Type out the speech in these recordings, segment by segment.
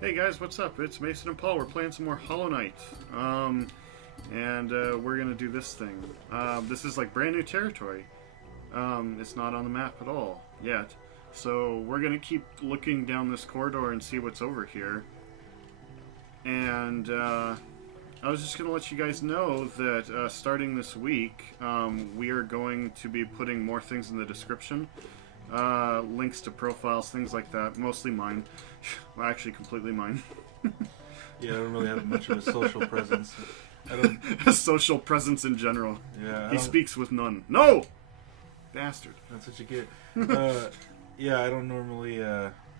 Hey guys, what's up? It's Mason and Paul. We're playing some more Hollow Knight. And we're gonna do this thing. This is like brand new territory. It's not on the map at all yet. So we're gonna keep looking down this corridor and see what's over here. And I was just gonna let you guys know that starting this week, we are going to be putting more things in the description. Links to profiles, things like that. Mostly mine. Well, actually, completely mine. Yeah, I don't really have much of a social presence. A social presence in general. Yeah, he speaks with none. No! Bastard. That's what you get. Yeah, I don't normally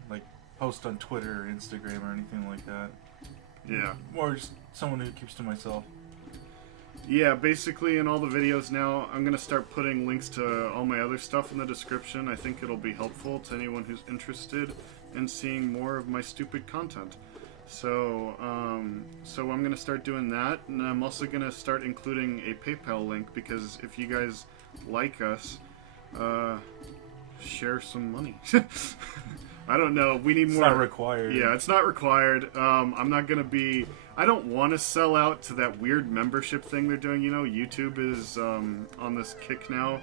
like post on Twitter or Instagram or anything like that. Yeah. More just someone who keeps to myself. Yeah, basically in all the videos now, I'm going to start putting links to all my other stuff in the description. I think it'll be helpful to anyone who's interested in seeing more of my stupid content. So I'm going to start doing that, and I'm also going to start including a PayPal link, because if you guys like us, share some money. I don't know. We need more. It's not required. Yeah, it's not required. I'm not going to be... I don't want to sell out to that weird membership thing they're doing. You know, YouTube is on this kick now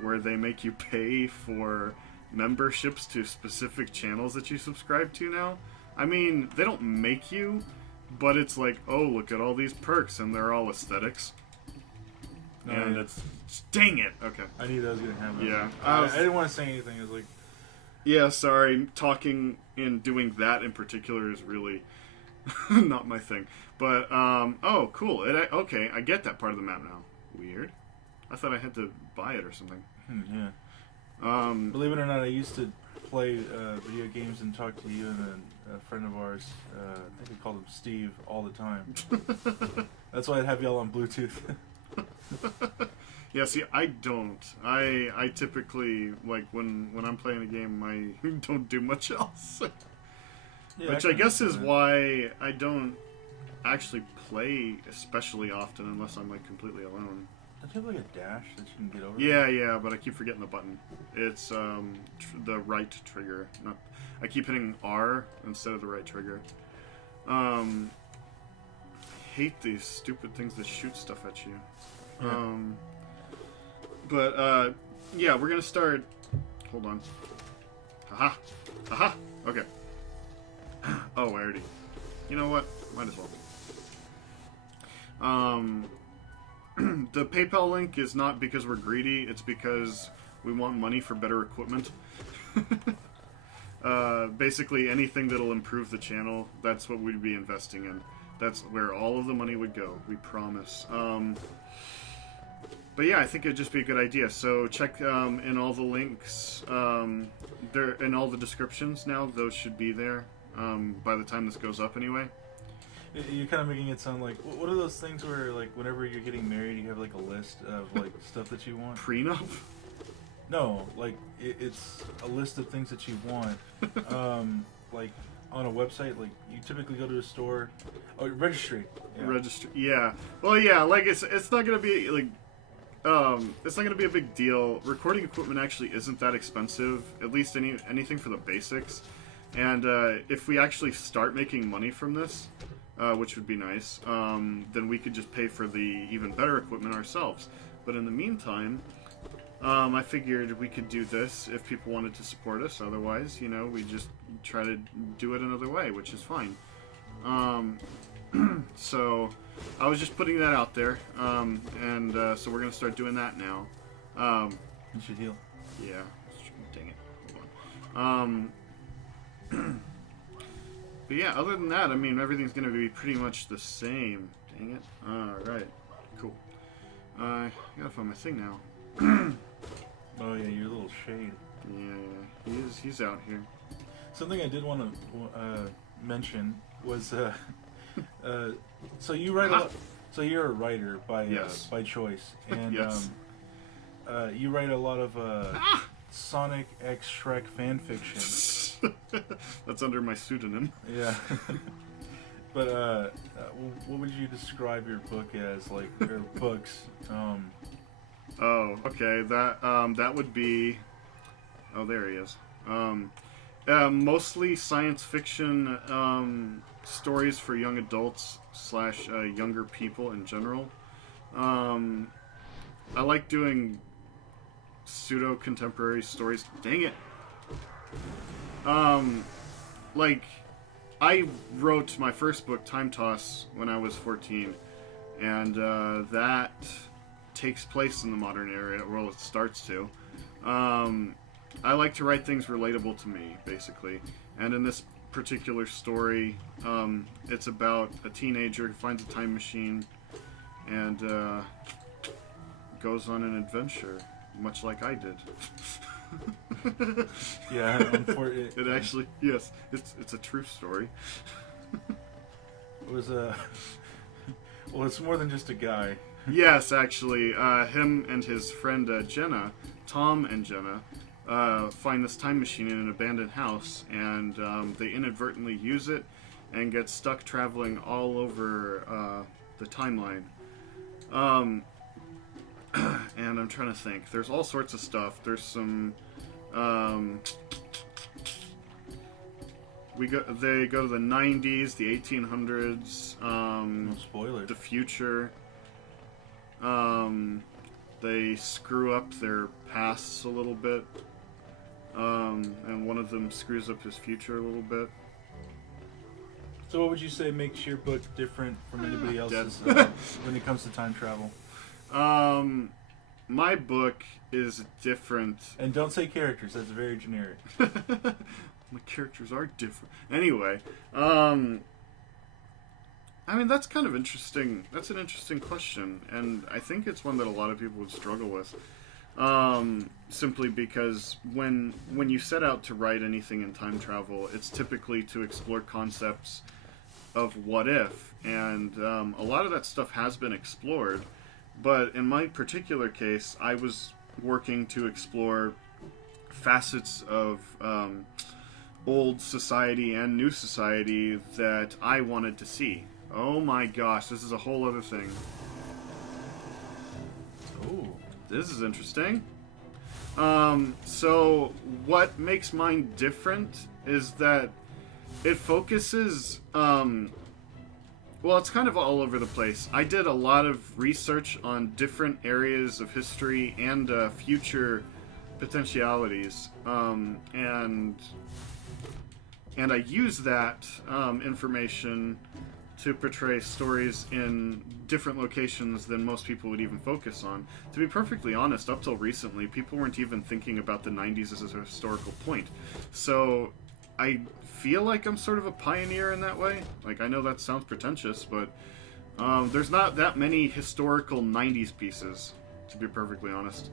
where they make you pay for memberships to specific channels that you subscribe to now. I mean, they don't make you, but it's like, oh, look at all these perks, and they're all aesthetics. No, and yeah. it's... Dang it! Okay. I knew that was going to happen. Yeah. I didn't want to say anything. I was like... Yeah, sorry. Talking and doing that in particular is really... not my thing. But, oh, cool. Okay, I get that part of the map now. Weird. I thought I had to buy it or something. Yeah. Believe it or not, I used to play video games and talk to you and a friend of ours, I think we called him Steve, all the time. That's why I'd have y'all on Bluetooth. Yeah, see, I don't. I typically, like, when I'm playing a game, I don't do much else. Yeah, Which I guess is why I don't actually play especially often unless I'm like completely alone. Don't you have like a dash that you can get over? Yeah, but I keep forgetting the button. It's the right trigger. Not. I keep hitting R instead of the right trigger. Hate these stupid things that shoot stuff at you. Yeah. Yeah, we're gonna start. Hold on. Haha. Okay. Oh, I already... You know what? Might as well. The PayPal link is not because we're greedy, it's because we want money for better equipment. Basically, anything that'll improve the channel, that's what we'd be investing in. That's where all of the money would go, we promise. But yeah, I think it'd just be a good idea. So check in all the links, they're in all the descriptions now, those should be there. By the time this goes up anyway. You're kind of making it sound like, what are those things where, like, whenever you're getting married, you have, like, a list of, like, stuff that you want? Prenup? No, like, it's a list of things that you want. Like, on a website, like, you typically go to a store. Oh, registry. Yeah. Registry, yeah. Well, yeah, like, it's not gonna be, like, it's not gonna be a big deal. Recording equipment actually isn't that expensive, at least anything for the basics. And if we actually start making money from this, which would be nice, then we could just pay for the even better equipment ourselves. But in the meantime, I figured we could do this if people wanted to support us. Otherwise, you know, we just try to do it another way, which is fine. So I was just putting that out there, and so we're going to start doing that now. You should heal. Yeah. Dang it. Hold on. But yeah, other than that, I mean, everything's going to be pretty much the same. Dang it. Alright. Cool. I gotta find my thing now. Oh yeah, your little shade. Yeah, he's out here. Something I did want to mention was, so you write a lot, so you're a writer by by choice, and yes. You write a lot of Sonic X Shrek fanfiction. That's under my pseudonym. Yeah. But what would you describe your book as, like, your books? Oh, okay. That would be. Oh, there he is. Mostly science fiction stories for young adults / younger people in general. I like doing pseudo-contemporary stories. Dang it. Like, I wrote my first book, Time Toss, when I was 14. And that takes place in the modern era. Well, it starts to. I like to write things relatable to me, basically. And in this particular story, it's about a teenager who finds a time machine and goes on an adventure, much like I did. Yeah, it actually, yes, it's a true story. It was well, it's more than just a guy. Yes, actually, him and his friend Jenna, Tom and Jenna, find this time machine in an abandoned house, and they inadvertently use it and get stuck traveling all over the timeline. And I'm trying to think. There's all sorts of stuff. There's some. They go to the 90s, the 1800s. No spoilers. The future. They screw up their pasts a little bit. And one of them screws up his future a little bit. So what would you say makes your book different from anybody else's when it comes to time travel? My book is different. And don't say characters, that's very generic. My characters are different. Anyway, I mean, that's kind of interesting. That's an interesting question, and I think it's one that a lot of people would struggle with. Simply because when you set out to write anything in time travel, it's typically to explore concepts of what if, and a lot of that stuff has been explored, but in my particular case, I was working to explore facets of old society and new society that I wanted to see. Oh my gosh, this is a whole other thing. Ooh. This is interesting. So what makes mine different is that it focuses, well, it's kind of all over the place. I did a lot of research on different areas of history and future potentialities, and I use that information to portray stories in different locations than most people would even focus on. To be perfectly honest, up till recently, people weren't even thinking about the 90s as a historical point. So I feel like I'm sort of a pioneer in that way. Like, I know that sounds pretentious, but there's not that many historical 90s pieces, to be perfectly honest.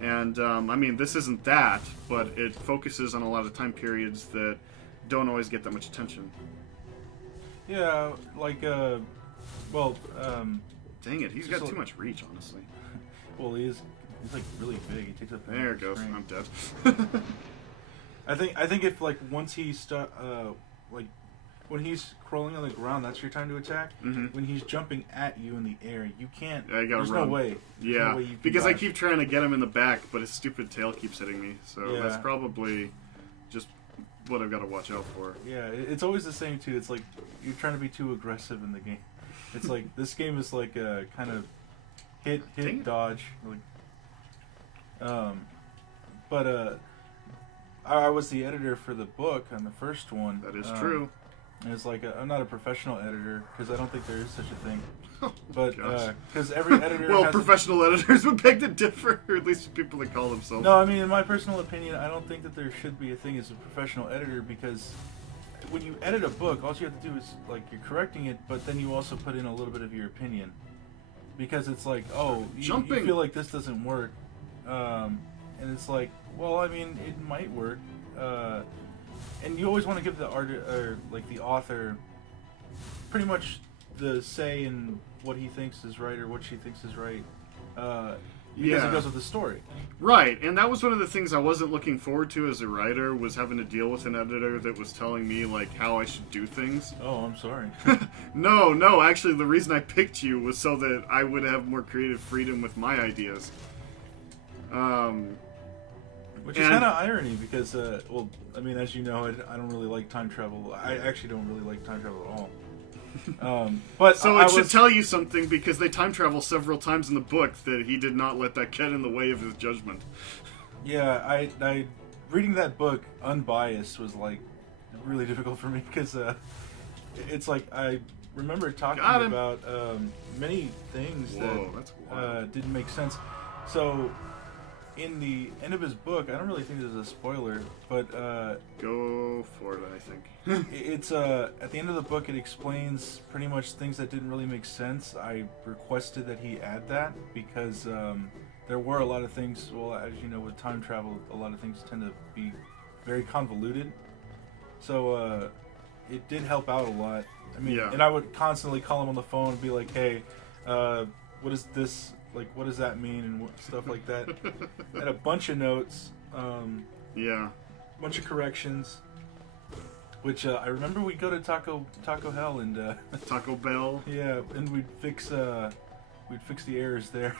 And, I mean, this isn't that, but it focuses on a lot of time periods that don't always get that much attention. Yeah, like, well, Dang it, he's got too much reach, honestly. Well, he's like really big. He takes up. There it goes. Screen. I'm dead. I think if like once he's like when he's crawling on the ground, that's your time to attack. Mm-hmm. When he's jumping at you in the air, you can't. I gotta there's run. no way. There's Yeah, no way you can because I dodge. keep trying to get him in the back, but his stupid tail keeps hitting me. So Yeah. that's probably just what I've got to watch out for. Yeah, it's always the same too. It's like you're trying to be too aggressive in the game. It's like this game is like a kind of hit Dang it. dodge. But I was the editor for the book on the first one. That is true. And it's like I'm not a professional editor because I don't think there is such a thing. Oh, But gosh. because every editor Well, has professional editors would beg to differ, or at least people that call themselves. No, I mean in my personal opinion, I don't think that there should be a thing as a professional editor because when you edit a book, all you have to do is like you're correcting it, but then you also put in a little bit of your opinion because it's like, oh, you feel like this doesn't work, and it's like, well, I mean, it might work, and you always want to give the the author pretty much the say in what he thinks is right or what she thinks is right, because it goes with the story. Right, and that was one of the things I wasn't looking forward to as a writer, was having to deal with an editor that was telling me, like, how I should do things. Oh, I'm sorry. No, actually, the reason I picked you was so that I would have more creative freedom with my ideas. Which is kind of irony because, well, I mean, as you know, I don't really like time travel. I actually don't really like time travel at all. But so it should tell you something because they time travel several times in the book that he did not let that get in the way of his judgment. Yeah, I reading that book unbiased was like really difficult for me because it's like I remember talking about many things that didn't make sense. So in the end of his book, I don't really think this is a spoiler, but go for it. I think it's at the end of the book. It explains pretty much things that didn't really make sense. I requested that he add that because there were a lot of things. Well, as you know, with time travel, a lot of things tend to be very convoluted. So it did help out a lot. I mean, and I would constantly call him on the phone and be like, "Hey, what is this? Like, what does that mean?" and stuff like that. I had a bunch of notes. A bunch of corrections. Which I remember we'd go to Taco Hell and Taco Bell. Yeah, and we'd fix the errors there.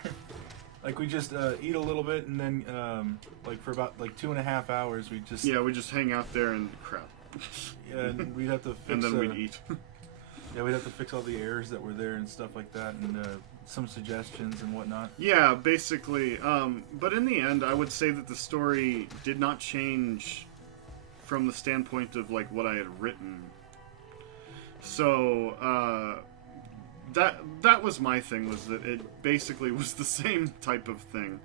Like we just eat a little bit and then like for about 2.5 hours we just we just hang out there and crap. Yeah, and we'd have to fix and then we'd eat. Yeah, we'd have to fix all the errors that were there and stuff like that, and some suggestions and whatnot. Yeah, basically. But in the end, I would say that the story did not change from the standpoint of like what I had written. So that was my thing, was that it basically was the same type of thing,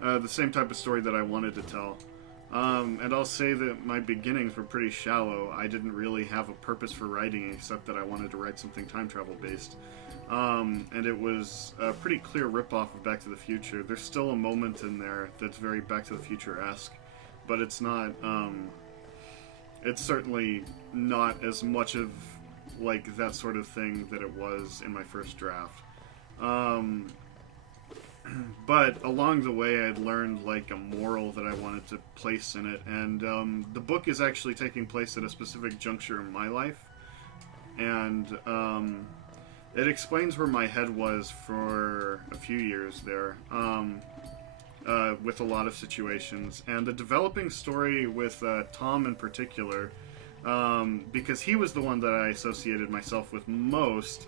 the same type of story that I wanted to tell. And I'll say that my beginnings were pretty shallow. I didn't really have a purpose for writing except that I wanted to write something time travel based. And it was a pretty clear ripoff of Back to the Future. There's still a moment in there that's very Back to the Future-esque, but it's not, it's certainly not as much of like that sort of thing that it was in my first draft. But along the way, I'd learned like a moral that I wanted to place in it, and the book is actually taking place at a specific juncture in my life, and it explains where my head was for a few years there, with a lot of situations, and the developing story with Tom in particular, because he was the one that I associated myself with most.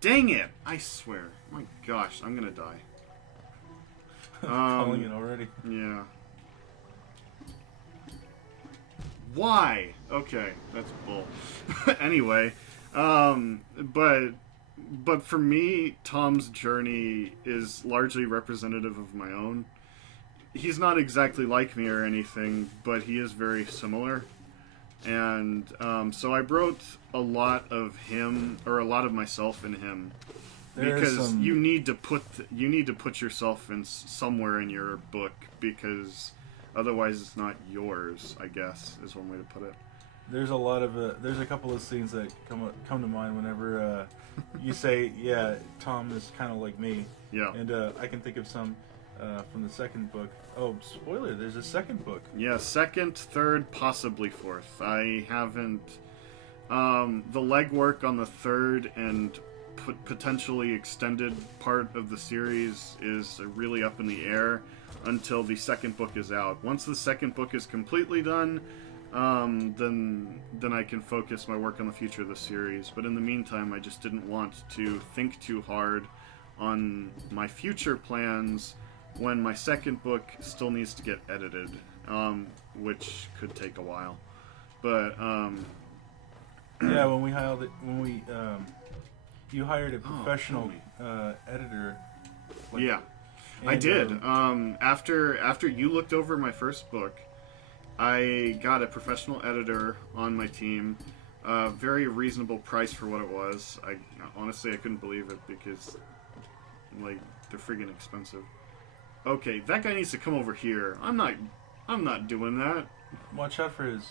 Dang it! I swear. My gosh, I'm gonna die. Calling it already. Yeah. Why? Okay, that's bull. Anyway, but for me, Tom's journey is largely representative of my own. He's not exactly like me or anything, but he is very similar. And so I wrote a lot of him, or a lot of myself in him, because you need to put yourself in somewhere in your book, because otherwise it's not yours, I guess, is one way to put it. There's a lot of there's a couple of scenes that come to mind whenever you say, yeah, Tom is kind of like me. Yeah. And I can think of some from the second book. Oh, spoiler, there's a second book. Yeah, second, third, possibly fourth. I haven't... the legwork on the third and potentially extended part of the series is really up in the air until the second book is out. Once the second book is completely done, then I can focus my work on the future of the series. But in the meantime, I just didn't want to think too hard on my future plans when my second book still needs to get edited, which could take a while. But yeah, you hired a professional editor. Like, yeah, I did. After you looked over my first book, I got a professional editor on my team. Very reasonable price for what it was. Honestly, I couldn't believe it because, like, they're friggin' expensive. Okay, that guy needs to come over here. I'm not doing that. Watch out for his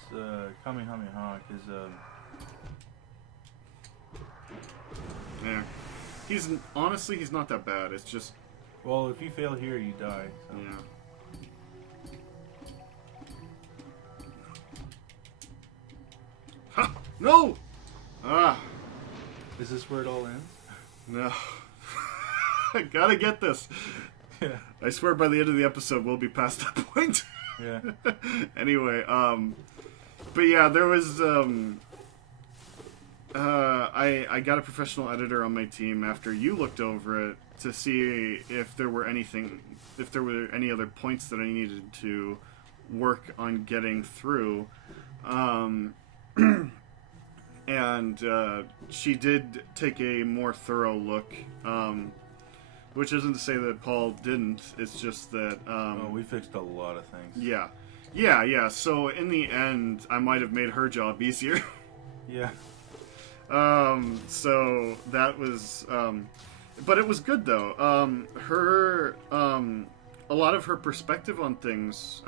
Kamehameha, because yeah, he's not that bad. It's just, well, if you fail here, you die. So. Yeah. Ha! No! Ah. Is this where it all ends? No. I gotta get this. Yeah. I swear by the end of the episode we'll be past that point. Yeah. Anyway, but yeah, there was I got a professional editor on my team after you looked over it to see if there were any other points that I needed to work on getting through. And she did take a more thorough look, which isn't to say that Paul didn't. It's just that we fixed a lot of things. Yeah. So in the end, I might have made her job easier. Yeah. So that was, but it was good though. A lot of her perspective on things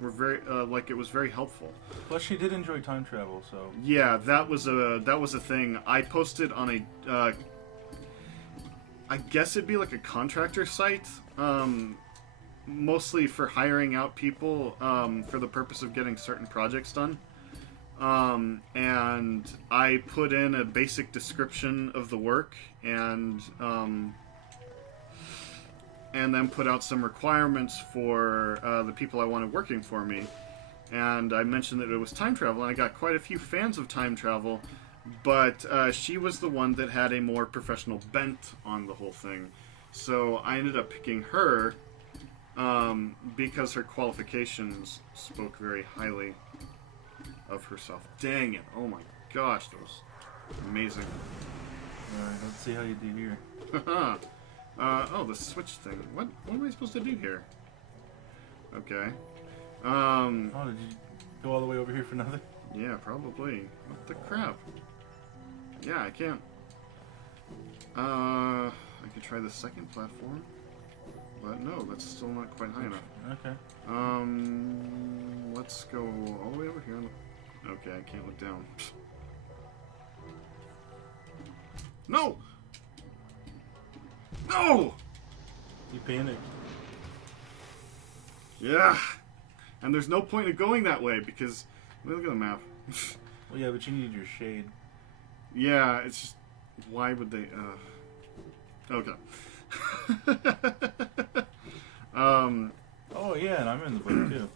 were very it was very helpful. Plus, she did enjoy time travel, so yeah, that was a thing. I posted on a I guess it'd be like a contractor site, mostly for hiring out people for the purpose of getting certain projects done. And I put in a basic description of the work and then put out some requirements for the people I wanted working for me. And I mentioned that it was time travel, and I got quite a few fans of time travel, but she was the one that had a more professional bent on the whole thing. So I ended up picking her because her qualifications spoke very highly of herself. Dang it. Oh my gosh, that was amazing. Alright, let's see how you do here. Oh, the switch thing. What am I supposed to do here? Okay. Oh, did you go all the way over here for nothing? Yeah, probably. What the crap? Yeah, I can't. I could try the second platform. But no, that's still not quite high enough. Okay. Let's go all the way over here. Okay, I can't look down. No! No! You panicked. Yeah. And there's no point in going that way because look at the map. Well, yeah, but you need your shade. Yeah, it's just why would they? Okay. Oh yeah, and I'm in the book too.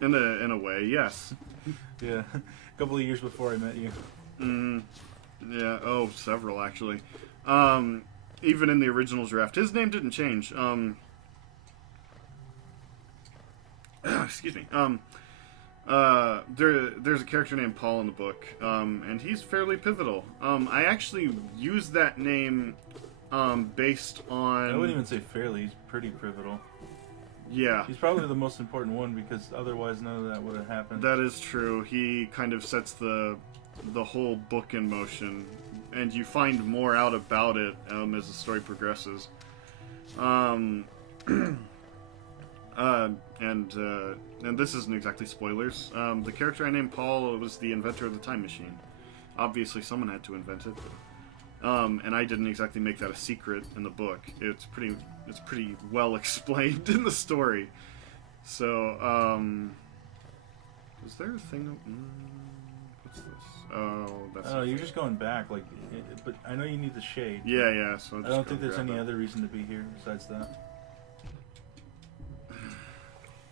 In a way, yes. Yeah, a couple of years before I met you. Yeah. Oh, several actually. Even in the original draft, his name didn't change. Excuse me. There's a character named Paul in the book, and he's fairly pivotal. I actually used that name based on. I wouldn't even say fairly. He's pretty pivotal. Yeah. He's probably the most important one because otherwise none of that would have happened. That is true. He kind of sets the whole book in motion, and you find more out about it as the story progresses. And this isn't exactly spoilers. The character I named Paul was the inventor of the time machine. Obviously, someone had to invent it. And I didn't exactly make that a secret in the book. It's pretty well explained in the story. So, is there a thing? What's this? Oh, that's. Oh, you're just going back, but I know you need the shade. Yeah. So I don't think there's any other reason to be here besides that.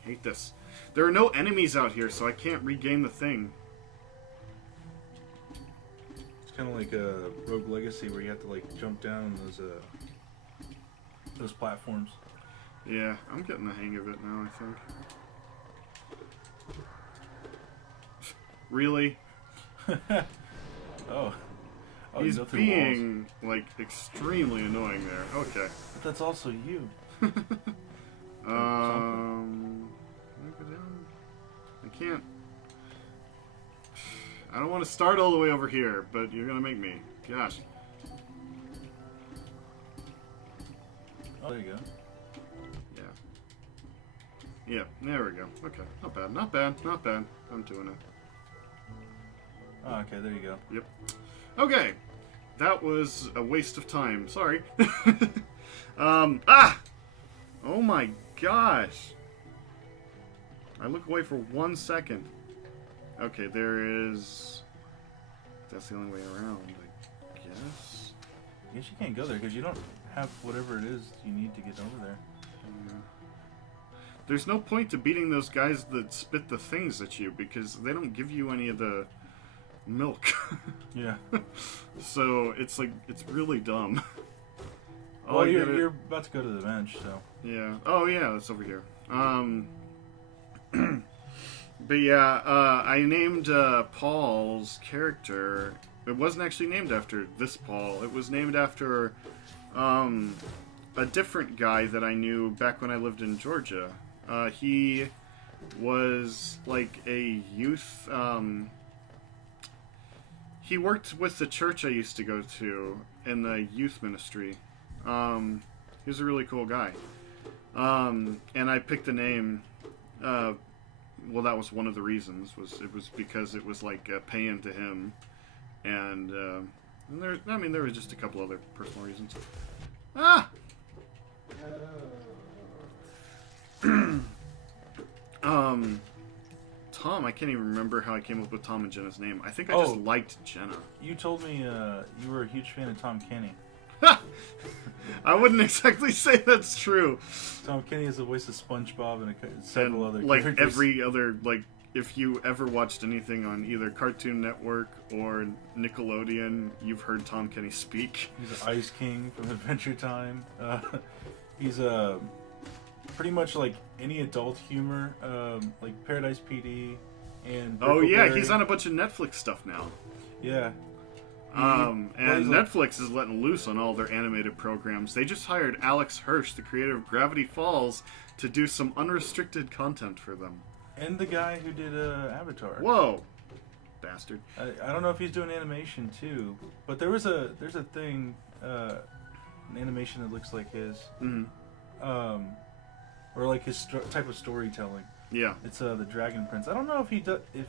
Hate this. There are no enemies out here, so I can't regain the thing. It's kind of like a Rogue Legacy where you have to jump down those platforms. Yeah, I'm getting the hang of it now, I think. Really? Oh, he's being extremely annoying there. Okay. But that's also you. Can I go down? I can't. I don't want to start all the way over here, but you're gonna make me. Gosh. Oh, there you go. Yeah, there we go. Okay, not bad. I'm doing it. Oh, okay, there you go. Yep. Okay, that was a waste of time. Sorry. Oh my gosh. I look away for 1 second. Okay, there is. That's the only way around, I guess. I guess you can't go there because you don't have whatever it is you need to get over there. there's no point to beating those guys that spit the things at you because they don't give you any of the milk. Yeah. So it's like it's really dumb. Well, you're about to go to the bench, so. Yeah. Oh yeah, that's over here. But yeah, I named Paul's character. It wasn't actually named after this Paul. It was named after a different guy that I knew back when I lived in Georgia. He was like a youth. He worked with the church I used to go to in the youth ministry. He was a really cool guy. And I picked the name. Well, that was one of the reasons. It was because it was like a paean to him, and there was just a couple other personal reasons. Ah. Tom, I can't even remember how I came up with Tom and Jenna's name. I think I just liked Jenna. You told me you were a huge fan of Tom Kenny. I wouldn't exactly say that's true. Tom Kenny is the voice of SpongeBob and several other like characters. every other, like, if you ever watched anything on either Cartoon Network or Nickelodeon, you've heard Tom Kenny speak. He's Ice King from Adventure Time. He's pretty much like any adult humor, like Paradise PD and Oh yeah, Brickleberry. he's on a bunch of Netflix stuff now. Yeah. And Netflix is letting loose on all their animated programs. They just hired Alex Hirsch, the creator of Gravity Falls, to do some unrestricted content for them. And the guy who did Avatar. Whoa, bastard! I don't know if he's doing animation too, but there's a thing, an animation that looks like his, or like his type of storytelling. Yeah, it's the Dragon Prince. I don't know if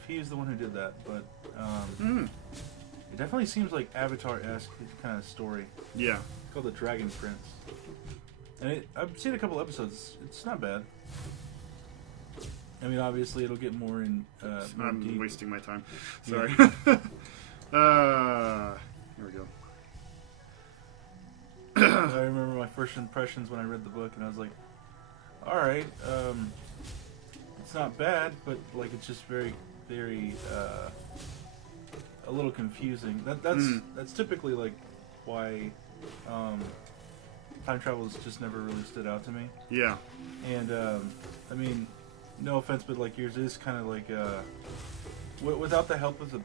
he's the one who did that, but it definitely seems like Avatar-esque kind of story. Yeah, it's called the Dragon Prince, and I've seen a couple episodes. It's not bad. I mean, obviously, it'll get more in. I'm deep. wasting my time. Sorry. Yeah. Here we go. I remember my first impressions when I read the book, and I was like, "All right, it's not bad, but like it's just very, very a little confusing." That's typically like why time travel has just never really stood out to me. Yeah. And I mean, no offense, but like yours is kind of like without the help of the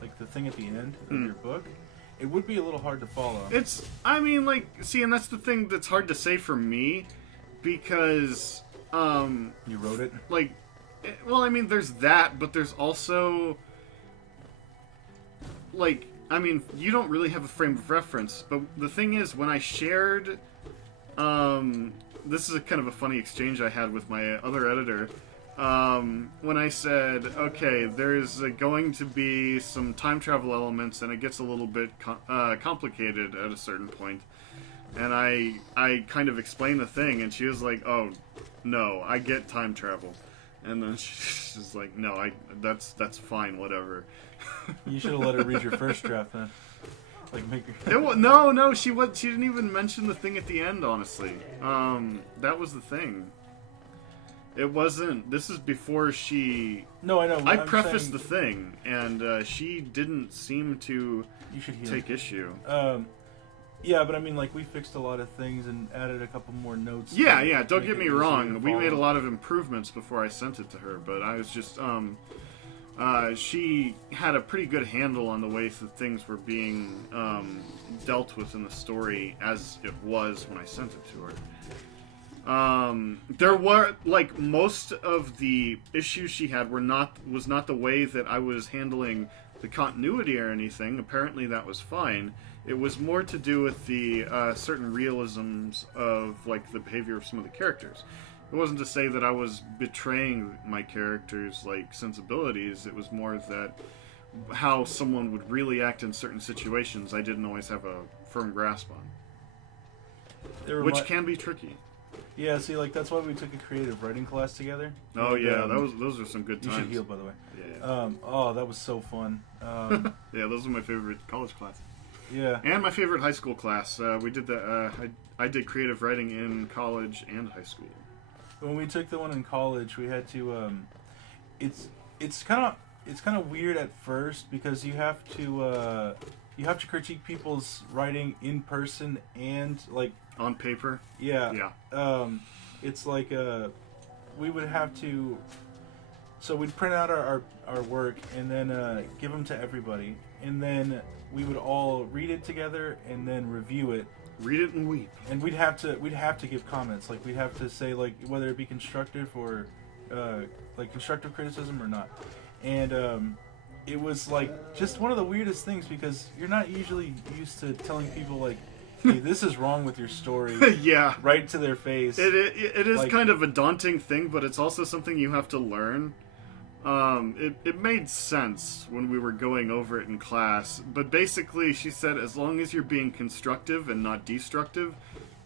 like the thing at the end of your book, it would be a little hard to follow. And that's the thing that's hard to say for me, because you wrote it. There's that, but there's also you don't really have a frame of reference. But the thing is, when I shared, this is a kind of a funny exchange I had with my other editor. When I said, okay, there's going to be some time travel elements, and it gets a little bit complicated at a certain point. And I kind of explained the thing, and she was like, oh, no, I get time travel. And then she's like, no, that's fine, whatever. You should have let her read your first draft then. Like make her... No, she didn't even mention the thing at the end, honestly. That was the thing. It wasn't. This is before she. No, I know. I prefaced the thing, and she didn't seem to take issue. Yeah, but I mean, like, we fixed a lot of things and added a couple more notes. Yeah. Don't get me wrong. We made a lot of improvements before I sent it to her, but I was just she had a pretty good handle on the way that things were being dealt with in the story as it was when I sent it to her. There were, like, most of the issues she had was not the way that I was handling the continuity or anything. Apparently that was fine. It was more to do with the certain realisms of, like, the behavior of some of the characters. It wasn't to say that I was betraying my characters' like sensibilities. It was more that how someone would really act in certain situations I didn't always have a firm grasp on, which can be tricky. Yeah, see, like, that's why we took a creative writing class together. Oh, and, yeah, those are some good times. You should heal, by the way. Yeah. Oh, that was so fun. Yeah, those are my favorite college classes. Yeah. And my favorite high school class. We did I did creative writing in college and high school. when we took the one in college, we had to. It's kind of weird at first because you have to critique people's writing in person and like on paper. Yeah. Yeah. It's like we would have to. So we'd print out our work and then give them to everybody, and then we would all read it together and then review it. Read it and weep. And we'd have to give comments. Like we'd have to say like whether it be constructive or like constructive criticism or not. And it was like just one of the weirdest things because you're not usually used to telling people like, hey, this is wrong with your story. Yeah. Right to their face. It is like, kind of a daunting thing, but it's also something you have to learn. It made sense when we were going over it in class, but basically she said as long as you're being constructive and not destructive,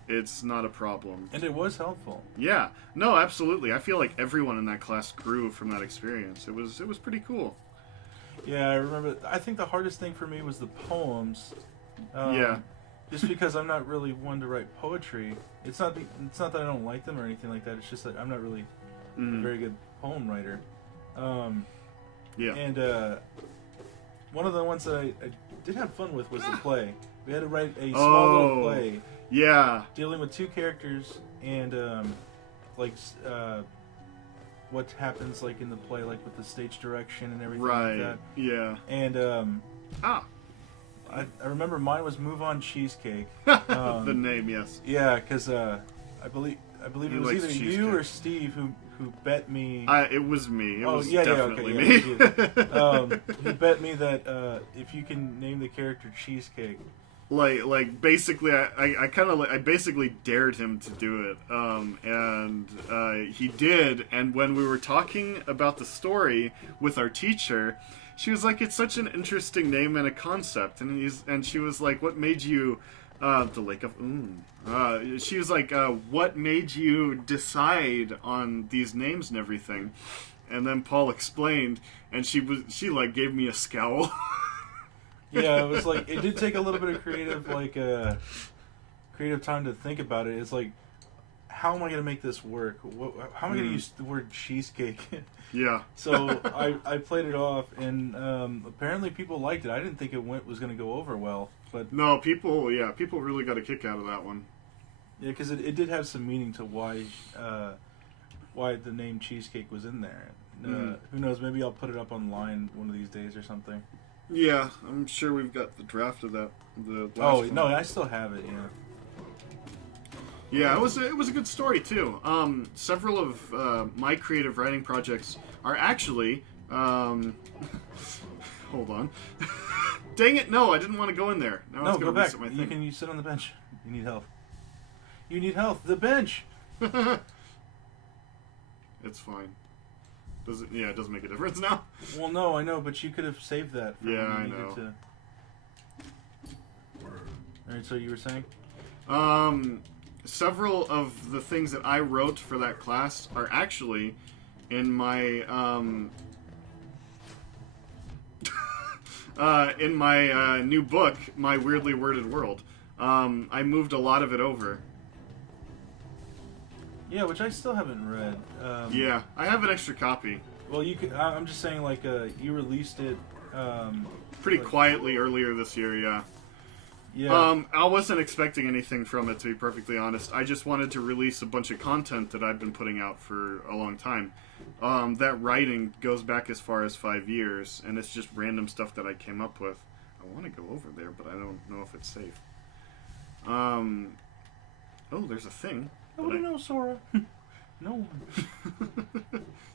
it's not a problem. And it was helpful. Yeah. No, absolutely. I feel like everyone in that class grew from that experience. It was pretty cool. Yeah, I remember. I think the hardest thing for me was the poems. Yeah. Just because I'm not really one to write poetry. It's not that I don't like them or anything like that. It's just that I'm not really a very good poem writer. Yeah. And one of the ones that I did have fun with was the play. We had to write a small little play. Yeah. Dealing with two characters and what happens like in the play, like with the stage direction and everything right. like that. Yeah. And I remember mine was Move On Cheesecake. The name, yes. Yeah, because I believe it was either cheesecake. you or Steve who bet me. It was me. It was yeah, definitely me. He bet me that if you can name the character Cheesecake. Like basically, I basically dared him to do it, and he did. And when we were talking about the story with our teacher, she was like, "It's such an interesting name and a concept." And she was like, "What made you the Lake of she was like, "What made you decide on these names and everything?" And then Paul explained, and she like gave me a scowl. Yeah, it was like it did take a little bit of creative time to think about it. It's like, how am I going to make this work? How am I going to use the word cheesecake? Yeah. So I played it off, and apparently people liked it. I didn't think it was going to go over well, but no, people really got a kick out of that one. Yeah, because it did have some meaning to why the name Cheesecake was in there. Who knows? Maybe I'll put it up online one of these days or something. Yeah, I'm sure we've got the draft of that. The last one. No, I still have it. Yeah. Yeah, it was a good story too. Several of my creative writing projects are actually. Hold on. Dang it! No, I didn't want to go in there. Now I was go gonna back. reset my thing. You sit on the bench. You need help. You need help. The bench. It's fine. Does it? Yeah, it doesn't make a difference now. Well, no, I know, but you could have saved that. For Yeah, when I you know. needed to... All right, so you were saying? Several of the things that I wrote for that class are actually in my new book, My Weirdly Worded World. I moved a lot of it over. Yeah, which I still haven't read. Yeah, I have an extra copy. Well, you could. I'm just saying, like, you released it. Pretty quietly earlier this year, yeah. Yeah. I wasn't expecting anything from it, to be perfectly honest. I just wanted to release a bunch of content that I've been putting out for a long time. That writing goes back as far as 5 years, and it's just random stuff that I came up with. I want to go over there, but I don't know if it's safe. Oh, there's a thing. Nobody knows, Sora. No one.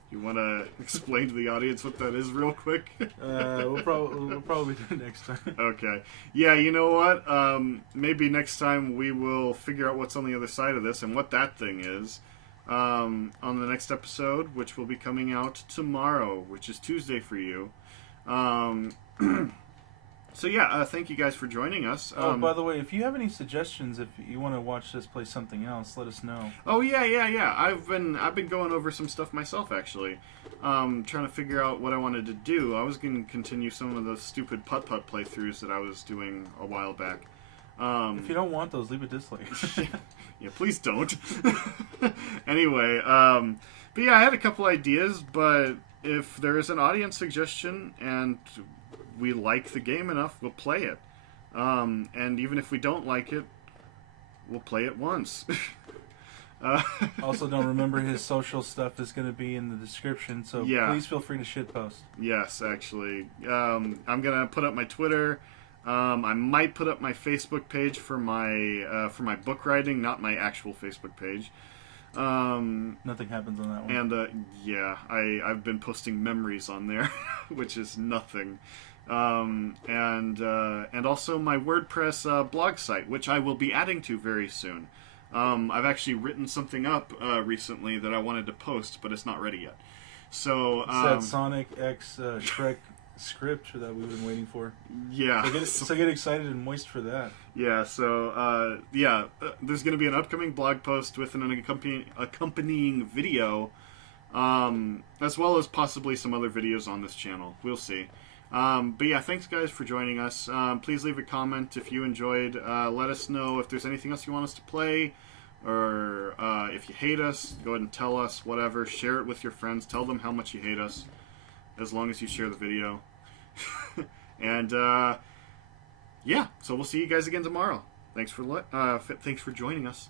You want to explain to the audience what that is real quick? We'll probably do it next time. Okay. Yeah, you know what? Maybe next time we will figure out what's on the other side of this and what that thing is on the next episode, which will be coming out tomorrow, which is Tuesday for you. So yeah, thank you guys for joining us. By the way, if you have any suggestions, if you want to watch this play something else, let us know. Oh yeah. I've been going over some stuff myself actually, trying to figure out what I wanted to do. I was going to continue some of the stupid putt-putt playthroughs that I was doing a while back. If you don't want those, leave a dislike. Yeah, please don't. Anyway, but yeah, I had a couple ideas, but if there is an audience suggestion and we like the game enough, we'll play it. And even if we don't like it, we'll play it once. Also, don't remember his social stuff is going to be in the description, so please feel free to shitpost. Yes, actually. I'm going to put up my Twitter. I might put up my Facebook page for my book writing, not my actual Facebook page. Nothing happens on that one. And yeah, I've been posting memories on there, which is nothing. And also my WordPress blog site, which I will be adding to very soon. I've actually written something up recently that I wanted to post, but it's not ready yet. So it's that Sonic X Shrek script that we've been waiting for. Yeah. So get excited and moist for that. Yeah. So there's going to be an upcoming blog post with an accompanying video, as well as possibly some other videos on this channel. We'll see. But yeah, thanks guys for joining us. Please leave a comment if you enjoyed. Let us know if there's anything else you want us to play, or if you hate us, go ahead and tell us, whatever. Share it with your friends. Tell them how much you hate us, as long as you share the video. And yeah, so we'll see you guys again tomorrow. Thanks for joining us.